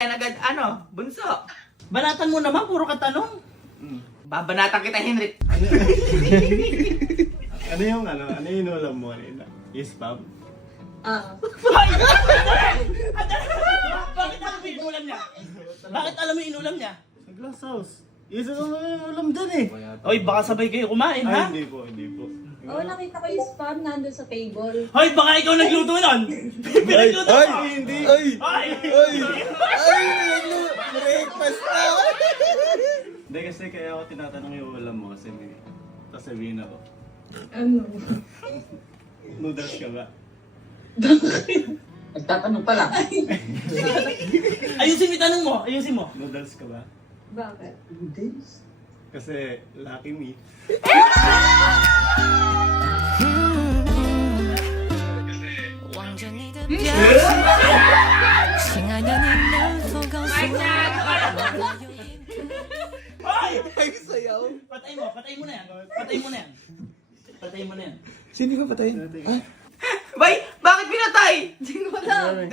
Yan agad, bunso. Banatan mo naman, puro ka tanong. Babanatan kita, Henry. Ano yung inulam mo kanina? Spam? Bakit alam mo yung inulam niya? Bakit alam mo yung inulam niya? Sa glass house. Isa ko yung ulam dyan eh. Oy, baka sabay kayo kumain, Ay, ha? hindi po, hindi po. Oo, nakita ko yung spam nandun sa table. Hoy, baka ikaw nagluto nun! Pinagluto Ay! mo! Hindi. Ay! Ay! Ay! Ay! Breakfast na! Hindi kasi kaya ako tinatanong yung ulam mo kasi may sasabihin ako. Ano? Noodles ka ba? Nagtatanong pa lang. Ayusin mo yung tanong mo, ayusin mo. Noodles ka ba? Bakit? Kasi lucky me. Hoy! Ay, sayaw! Patay mo na yan. Patay mo na yan. Patay mo na yan. Sino ka patayin? Ah? Bay, bakit pinatay? Hindi ko alam.